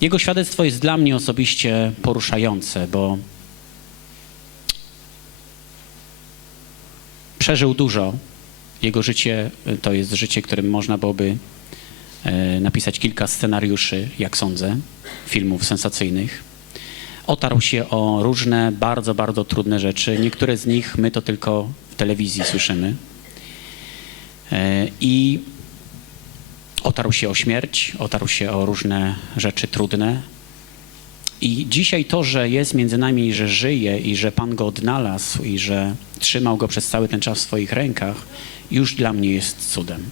Jego świadectwo jest dla mnie osobiście poruszające, bo przeżył dużo. Jego życie y, to jest życie, którym można byłoby e, napisać kilka scenariuszy, jak sądzę, filmów sensacyjnych. Otarł się o różne bardzo, bardzo trudne rzeczy. Niektóre z nich my to tylko w telewizji słyszymy. E, I otarł się o śmierć, otarł się o różne rzeczy trudne. I dzisiaj to, że jest między nami, że żyje i że Pan go odnalazł i że trzymał go przez cały ten czas w swoich rękach, już dla mnie jest cudem.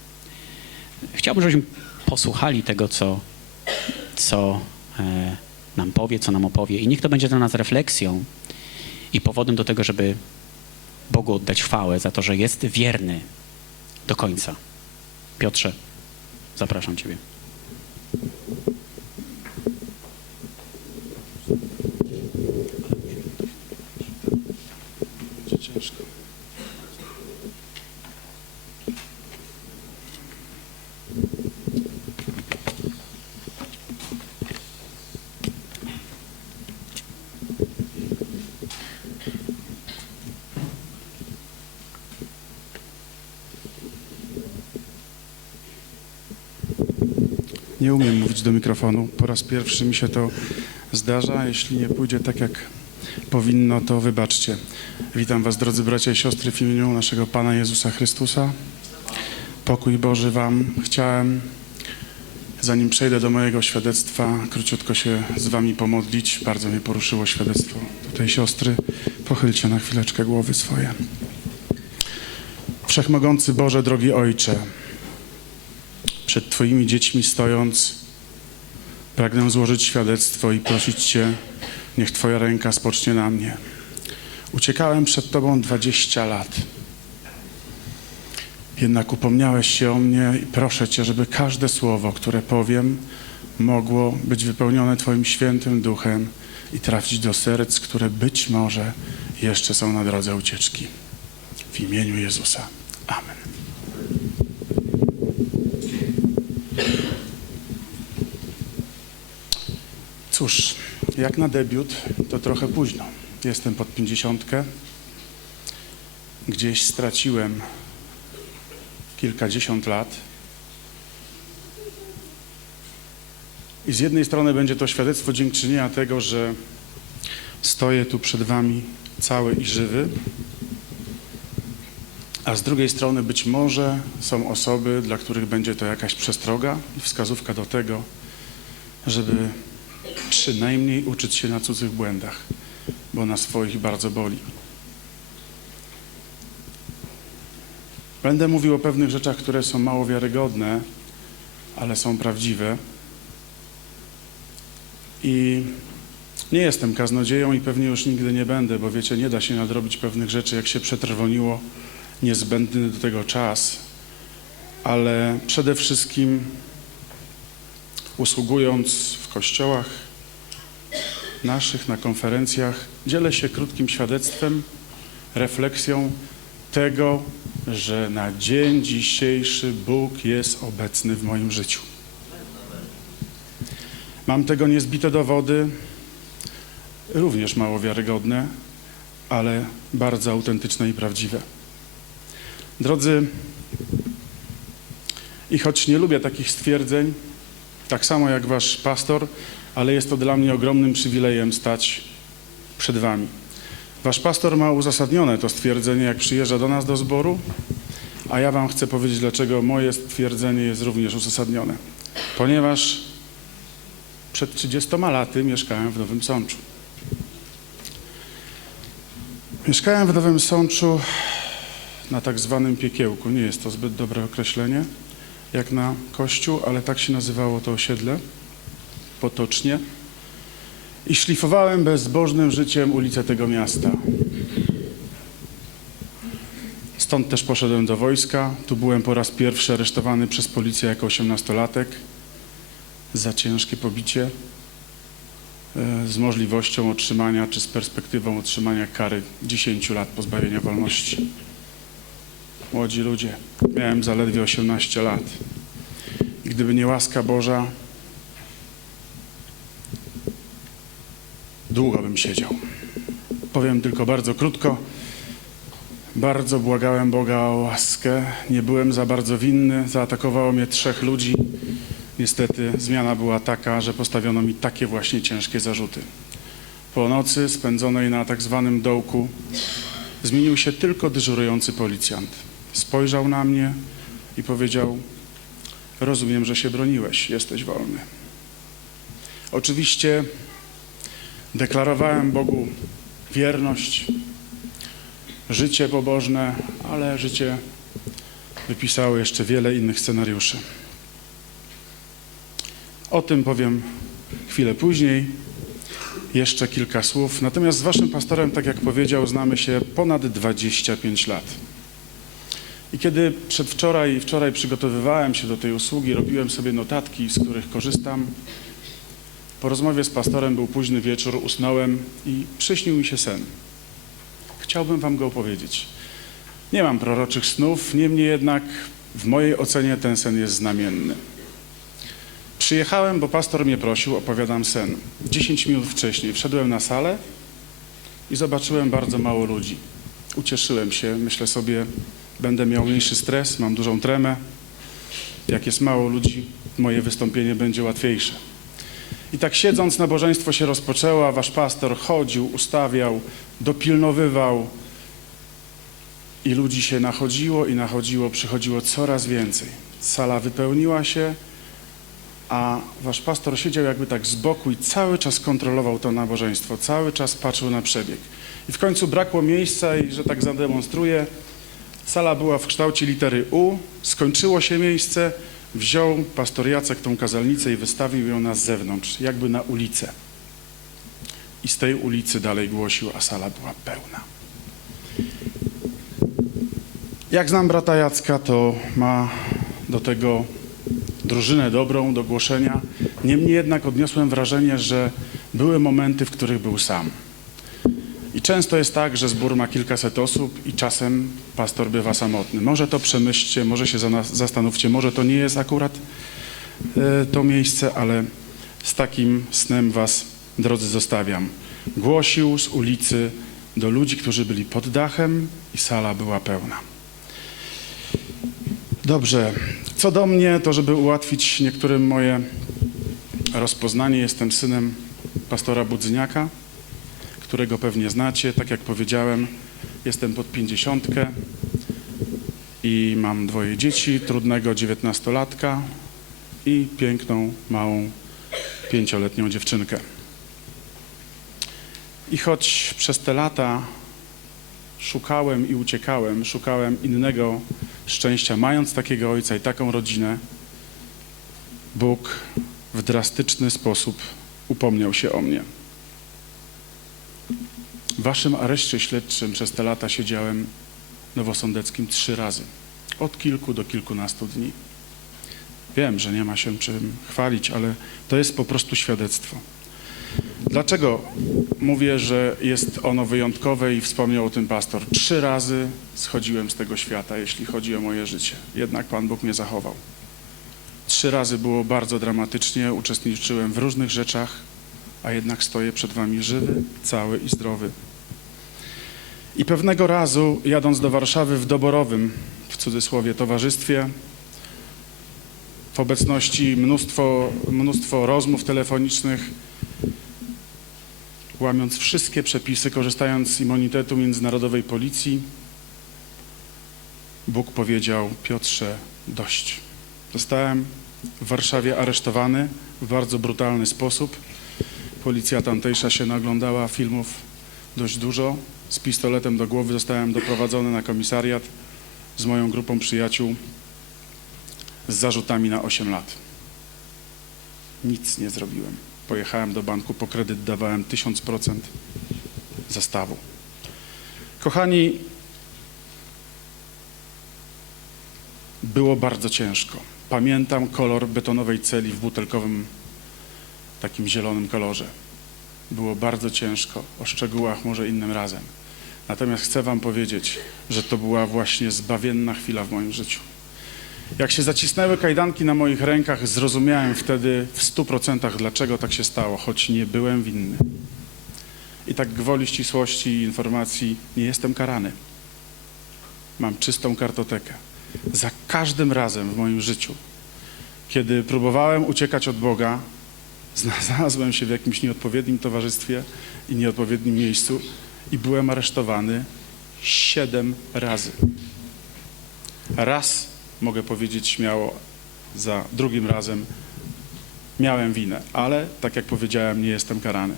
Chciałbym, żebyśmy posłuchali tego, co, co e, nam powie, co nam opowie. I niech to będzie dla nas refleksją i powodem do tego, żeby Bogu oddać chwałę za to, że jest wierny do końca. Piotrze, zapraszam Ciebie. Ciężko. Nie umiem mówić do mikrofonu. Po raz pierwszy mi się to zdarza. Jeśli nie pójdzie tak, jak powinno, to wybaczcie. Witam Was, drodzy bracia i siostry, w imieniu naszego Pana Jezusa Chrystusa. Pokój Boży Wam. Chciałem, zanim przejdę do mojego świadectwa, króciutko się z Wami pomodlić. Bardzo mnie poruszyło świadectwo tutaj siostry. Pochylcie na chwileczkę głowy swoje. Wszechmogący Boże, drogi Ojcze, przed Twoimi dziećmi stojąc, pragnę złożyć świadectwo i prosić Cię, niech Twoja ręka spocznie na mnie. Uciekałem przed Tobą 20 lat. Jednak upomniałeś się o mnie i proszę Cię, żeby każde słowo, które powiem, mogło być wypełnione Twoim świętym duchem i trafić do serc, które być może jeszcze są na drodze ucieczki. W imieniu Jezusa. Jak na debiut, to trochę późno. Jestem pod pięćdziesiątkę. Gdzieś straciłem kilkadziesiąt lat. I z jednej strony będzie to świadectwo dziękczynienia tego, że stoję tu przed Wami cały i żywy, a z drugiej strony być może są osoby, dla których będzie to jakaś przestroga i wskazówka do tego, żeby przynajmniej uczyć się na cudzych błędach, bo na swoich bardzo boli. Będę mówił o pewnych rzeczach, które są mało wiarygodne, ale są prawdziwe. I nie jestem kaznodzieją i pewnie już nigdy nie będę, bo wiecie, nie da się nadrobić pewnych rzeczy, jak się przetrwoniło niezbędny do tego czas. Ale przede wszystkim usługując w kościołach naszych, na konferencjach, dzielę się krótkim świadectwem, refleksją tego, że na dzień dzisiejszy Bóg jest obecny w moim życiu. Mam tego niezbite dowody, również mało wiarygodne, ale bardzo autentyczne i prawdziwe. Drodzy, i choć nie lubię takich stwierdzeń, tak samo jak wasz pastor, ale jest to dla mnie ogromnym przywilejem stać przed wami. Wasz pastor ma uzasadnione to stwierdzenie, jak przyjeżdża do nas do zboru, a ja wam chcę powiedzieć, dlaczego moje stwierdzenie jest również uzasadnione. Ponieważ przed 30 laty mieszkałem w Nowym Sączu. Mieszkałem w Nowym Sączu na tak zwanym piekiełku. Nie jest to zbyt dobre określenie, jak na kościół, ale tak się nazywało to osiedle, potocznie. I szlifowałem bezbożnym życiem ulice tego miasta. Stąd też poszedłem do wojska. Tu byłem po raz pierwszy aresztowany przez policję jako osiemnastolatek za ciężkie pobicie e, z możliwością otrzymania czy z perspektywą otrzymania kary 10 lat pozbawienia wolności. Młodzi ludzie, miałem zaledwie 18 lat. Gdyby nie łaska Boża, długo bym siedział. Powiem tylko bardzo krótko. Bardzo błagałem Boga o łaskę. Nie byłem za bardzo winny. Zaatakowało mnie trzech ludzi. Niestety zmiana była taka, że postawiono mi takie właśnie ciężkie zarzuty. Po nocy spędzonej na tak zwanym dołku zmienił się tylko dyżurujący policjant. Spojrzał na mnie i powiedział: Rozumiem, że się broniłeś, jesteś wolny. Oczywiście deklarowałem Bogu wierność, życie pobożne, ale życie wypisało jeszcze wiele innych scenariuszy. O tym powiem chwilę później. Jeszcze kilka słów. Natomiast z waszym pastorem, tak jak powiedział, znamy się ponad 25 lat. I kiedy przedwczoraj i wczoraj przygotowywałem się do tej usługi, robiłem sobie notatki, z których korzystam, po rozmowie z pastorem był późny wieczór, usnąłem i przyśnił mi się sen. Chciałbym wam go opowiedzieć. Nie mam proroczych snów, niemniej jednak w mojej ocenie ten sen jest znamienny. Przyjechałem, bo pastor mnie prosił, opowiadam sen. 10 minut wcześniej wszedłem na salę i zobaczyłem bardzo mało ludzi. Ucieszyłem się, myślę sobie, będę miał mniejszy stres, mam dużą tremę. Jak jest mało ludzi, moje wystąpienie będzie łatwiejsze. I tak siedząc, nabożeństwo się rozpoczęło, a wasz pastor chodził, ustawiał, dopilnowywał. I ludzi się nachodziło i nachodziło, przychodziło coraz więcej. Sala wypełniła się, a wasz pastor siedział jakby tak z boku i cały czas kontrolował to nabożeństwo, cały czas patrzył na przebieg. I w końcu brakło miejsca i, że tak zademonstruję, sala była w kształcie litery U, skończyło się miejsce, wziął pastor Jacek tą kazalnicę i wystawił ją na zewnątrz, jakby na ulicę. I z tej ulicy dalej głosił, a sala była pełna. Jak znam brata Jacka, to ma do tego drużynę dobrą do głoszenia. Niemniej jednak odniosłem wrażenie, że były momenty, w których był sam. I często jest tak, że zbór ma kilkaset osób i czasem pastor bywa samotny. Może to przemyślcie, może się zastanówcie, może to nie jest akurat e, to miejsce, ale z takim snem was, drodzy, zostawiam. Głosił z ulicy do ludzi, którzy byli pod dachem i sala była pełna. Dobrze. Co do mnie, to żeby ułatwić niektórym moje rozpoznanie, jestem synem pastora Budzyniaka, którego pewnie znacie. Tak jak powiedziałem, jestem pod pięćdziesiątkę i mam dwoje dzieci, trudnego dziewiętnastolatka i piękną, małą, pięcioletnią dziewczynkę. I choć przez te lata szukałem i uciekałem, szukałem innego szczęścia, mając takiego ojca i taką rodzinę, Bóg w drastyczny sposób upomniał się o mnie. W waszym areszcie śledczym przez te lata siedziałem nowosądeckim trzy razy. Od kilku do kilkunastu dni. Wiem, że nie ma się czym chwalić, ale to jest po prostu świadectwo. Dlaczego mówię, że jest ono wyjątkowe i wspomniał o tym pastor? Trzy razy schodziłem z tego świata, jeśli chodzi o moje życie. Jednak Pan Bóg mnie zachował. Trzy razy było bardzo dramatycznie, uczestniczyłem w różnych rzeczach, a jednak stoję przed Wami żywy, cały i zdrowy. I pewnego razu, jadąc do Warszawy w doborowym, w cudzysłowie, towarzystwie, w obecności mnóstwo, mnóstwo rozmów telefonicznych, łamiąc wszystkie przepisy, korzystając z immunitetu międzynarodowej policji, Bóg powiedział: Piotrze, dość. Zostałem w Warszawie aresztowany w bardzo brutalny sposób. Policja tamtejsza się naglądała filmów dość dużo. Z pistoletem do głowy zostałem doprowadzony na komisariat z moją grupą przyjaciół z zarzutami na 8 lat. Nic nie zrobiłem. Pojechałem do banku po kredyt, dawałem 1000% zastawu. Kochani, było bardzo ciężko. Pamiętam kolor betonowej celi w butelkowym, takim zielonym kolorze. Było bardzo ciężko. O szczegółach może innym razem. Natomiast chcę Wam powiedzieć, że to była właśnie zbawienna chwila w moim życiu. Jak się zacisnęły kajdanki na moich rękach, zrozumiałem wtedy w stu procentach, dlaczego tak się stało, choć nie byłem winny. I tak gwoli ścisłości i informacji nie jestem karany. Mam czystą kartotekę. Za każdym razem w moim życiu, kiedy próbowałem uciekać od Boga, znalazłem się w jakimś nieodpowiednim towarzystwie i nieodpowiednim miejscu i byłem aresztowany siedem razy. Raz mogę powiedzieć śmiało, za drugim razem miałem winę, ale tak jak powiedziałem, nie jestem karany.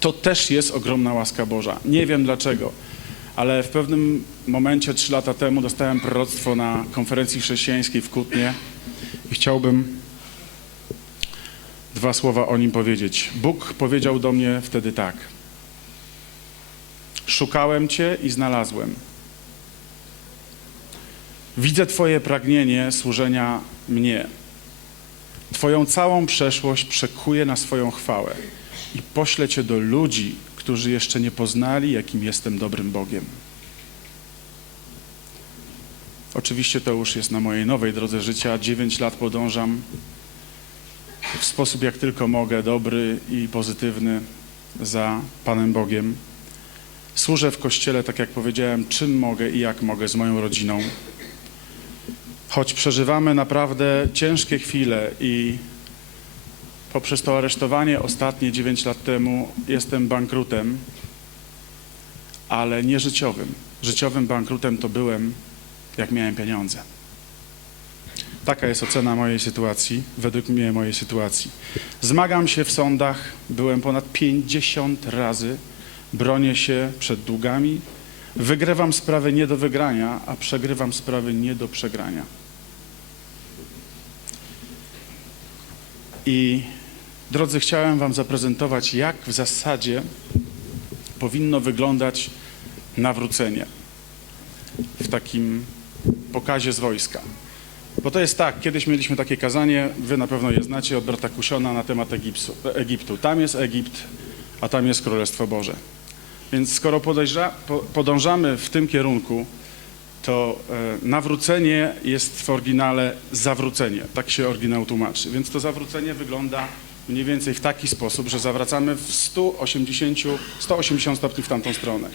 To też jest ogromna łaska Boża. Nie wiem dlaczego, ale w pewnym momencie, trzy lata temu, dostałem proroctwo na konferencji chrześcijańskiej w Kutnie i chciałbym dwa słowa o nim powiedzieć. Bóg powiedział do mnie wtedy tak. Szukałem Cię i znalazłem. Widzę Twoje pragnienie służenia mnie. Twoją całą przeszłość przekuję na swoją chwałę i poślę Cię do ludzi, którzy jeszcze nie poznali, jakim jestem dobrym Bogiem. Oczywiście to już jest na mojej nowej drodze życia. Dziewięć lat podążam w sposób jak tylko mogę, dobry i pozytywny za Panem Bogiem. Służę w kościele, tak jak powiedziałem, czym mogę i jak mogę z moją rodziną. Choć przeżywamy naprawdę ciężkie chwile i poprzez to aresztowanie ostatnie 9 lat temu jestem bankrutem, ale nie życiowym. Życiowym bankrutem to byłem, jak miałem pieniądze. Taka jest ocena mojej sytuacji, według mnie mojej sytuacji. Zmagam się w sądach, byłem ponad 50 razy, bronię się przed długami, wygrywam sprawy nie do wygrania, a przegrywam sprawy nie do przegrania. I drodzy, chciałem Wam zaprezentować, jak w zasadzie powinno wyglądać nawrócenie w takim pokazie z wojska. Bo to jest tak, kiedyś mieliśmy takie kazanie, wy na pewno je znacie, od brata Kusiona na temat Egipsu, Egiptu. Tam jest Egipt, a tam jest Królestwo Boże. Więc skoro podejrza, po, podążamy w tym kierunku, to e, nawrócenie jest w oryginale zawrócenie. Tak się oryginał tłumaczy. Więc to zawrócenie wygląda mniej więcej w taki sposób, że zawracamy w 180, 180 stopni w tamtą stronę.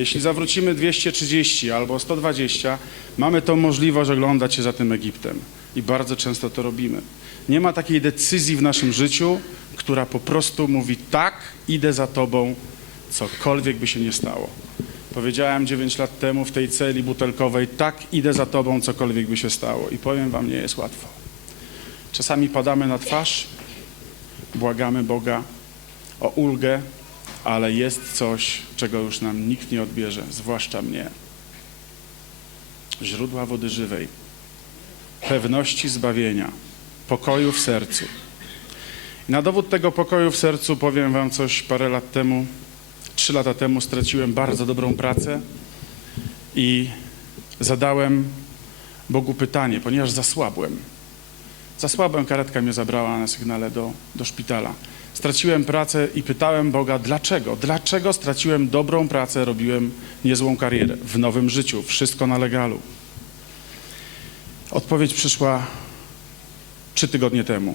Jeśli zawrócimy 230 albo 120, mamy tą możliwość oglądać się za tym Egiptem. I bardzo często to robimy. Nie ma takiej decyzji w naszym życiu, która po prostu mówi tak, idę za tobą, cokolwiek by się nie stało. Powiedziałem 9 lat temu w tej celi butelkowej, tak, idę za tobą, cokolwiek by się stało. I powiem wam, nie jest łatwo. Czasami padamy na twarz, błagamy Boga o ulgę, ale jest coś, czego już nam nikt nie odbierze, zwłaszcza mnie. Źródła wody żywej, pewności zbawienia, pokoju w sercu. I na dowód tego pokoju w sercu powiem wam coś parę lat temu, trzy lata temu straciłem bardzo dobrą pracę i zadałem Bogu pytanie, ponieważ zasłabłem. Zasłabłem, karetka mnie zabrała na sygnale do, do szpitala. Straciłem pracę i pytałem Boga, dlaczego? Dlaczego straciłem dobrą pracę, robiłem niezłą karierę w nowym życiu, wszystko na legalu? Odpowiedź przyszła trzy tygodnie temu,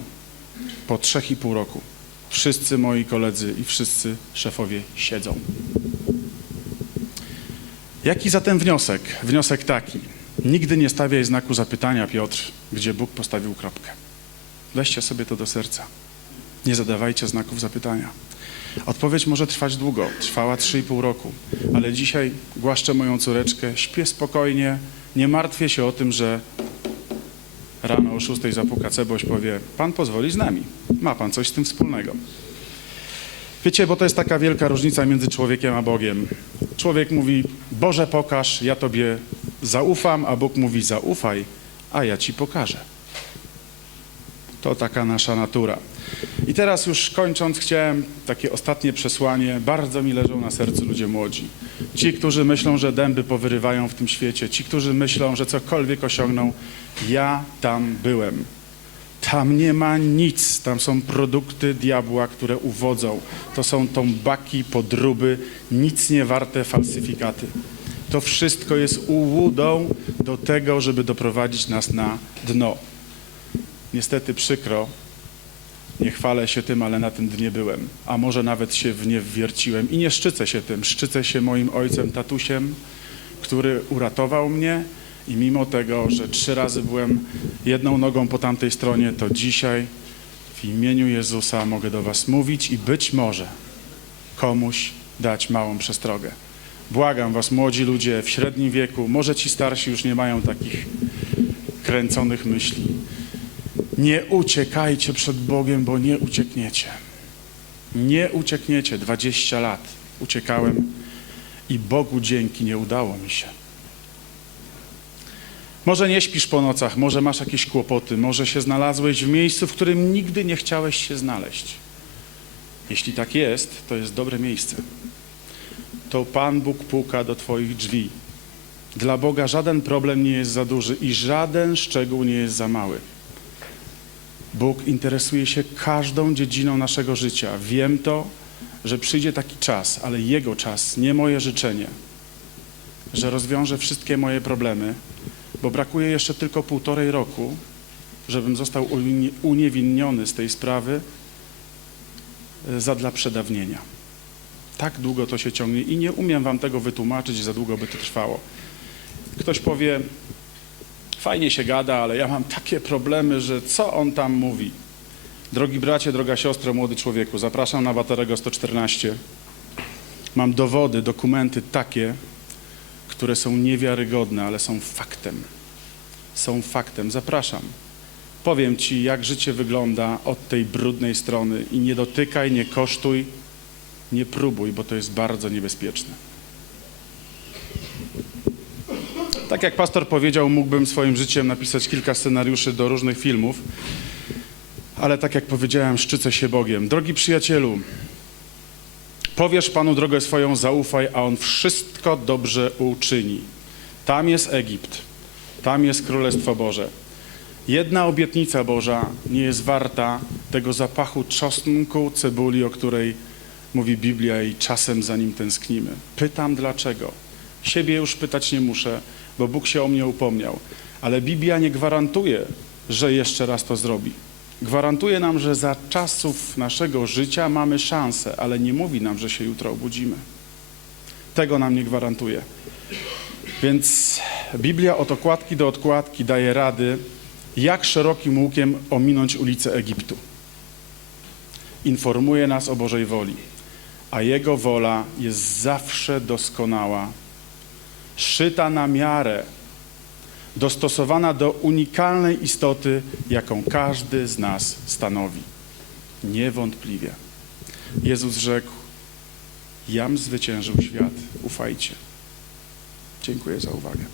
po trzech i pół roku. Wszyscy moi koledzy i wszyscy szefowie siedzą. Jaki zatem wniosek? Wniosek taki. Nigdy nie stawiaj znaku zapytania, Piotr, gdzie Bóg postawił kropkę. Weźcie sobie to do serca. Nie zadawajcie znaków zapytania. Odpowiedź może trwać długo, trwała 3,5 roku, ale dzisiaj głaszczę moją córeczkę, śpię spokojnie, nie martwię się o tym, że rano o 6 zapuka Ceboś, powie, pan pozwoli z nami, ma pan coś z tym wspólnego. Wiecie, bo to jest taka wielka różnica między człowiekiem a Bogiem. Człowiek mówi, Boże pokaż, ja Tobie zaufam, a Bóg mówi, zaufaj, a ja Ci pokażę. To taka nasza natura. I teraz już kończąc, chciałem takie ostatnie przesłanie. Bardzo mi leżą na sercu ludzie młodzi. Ci, którzy myślą, że dęby powyrywają w tym świecie, ci, którzy myślą, że cokolwiek osiągną. Ja tam byłem. Tam nie ma nic. Tam są produkty diabła, które uwodzą. To są tombaki, podróby, nic nie warte falsyfikaty. To wszystko jest ułudą do tego, żeby doprowadzić nas na dno. Niestety przykro, Nie chwalę się tym, ale na tym dnie byłem, a może nawet się w nie wwierciłem i nie szczycę się tym. Szczycę się moim ojcem, tatusiem, który uratował mnie i mimo tego, że trzy razy byłem jedną nogą po tamtej stronie, to dzisiaj w imieniu Jezusa mogę do Was mówić i być może komuś dać małą przestrogę. Błagam Was, młodzi ludzie w średnim wieku, może ci starsi już nie mają takich kręconych myśli. Nie uciekajcie przed Bogiem, bo nie uciekniecie. Nie uciekniecie. 20 lat uciekałem i Bogu dzięki nie udało mi się. Może nie śpisz po nocach, może masz jakieś kłopoty, może się znalazłeś w miejscu, w którym nigdy nie chciałeś się znaleźć. Jeśli tak jest, to jest dobre miejsce. To Pan Bóg puka do Twoich drzwi. Dla Boga żaden problem nie jest za duży i żaden szczegół nie jest za mały. Bóg interesuje się każdą dziedziną naszego życia. Wiem to, że przyjdzie taki czas, ale Jego czas, nie moje życzenie, że rozwiąże wszystkie moje problemy, bo brakuje jeszcze tylko półtorej roku, żebym został unie- uniewinniony z tej sprawy e, za dla przedawnienia. Tak długo to się ciągnie i nie umiem wam tego wytłumaczyć, za długo by to trwało. Ktoś powie, fajnie się gada, ale ja mam takie problemy, że co on tam mówi? Drogi bracie, droga siostro, młody człowieku, zapraszam na Baterego 114. Mam dowody, dokumenty takie, które są niewiarygodne, ale są faktem. Są faktem. Zapraszam. Powiem Ci, jak życie wygląda od tej brudnej strony i nie dotykaj, nie kosztuj, nie próbuj, bo to jest bardzo niebezpieczne. Tak jak pastor powiedział, mógłbym swoim życiem napisać kilka scenariuszy do różnych filmów, ale tak jak powiedziałem, szczycę się Bogiem. Drogi przyjacielu, powiesz Panu drogę swoją, zaufaj, a On wszystko dobrze uczyni. Tam jest Egipt, tam jest Królestwo Boże. Jedna obietnica Boża nie jest warta tego zapachu czosnku, cebuli, o której mówi Biblia i czasem za nim tęsknimy. Pytam dlaczego. Siebie już pytać nie muszę, bo Bóg się o mnie upomniał. Ale Biblia nie gwarantuje, że jeszcze raz to zrobi. Gwarantuje nam, że za czasów naszego życia mamy szansę, ale nie mówi nam, że się jutro obudzimy. Tego nam nie gwarantuje. Więc Biblia od okładki do odkładki daje rady, jak szerokim łukiem ominąć ulicę Egiptu. Informuje nas o Bożej woli, a Jego wola jest zawsze doskonała, szyta na miarę, dostosowana do unikalnej istoty, jaką każdy z nas stanowi. Niewątpliwie. Jezus rzekł: Jam zwyciężył świat, ufajcie. Dziękuję za uwagę.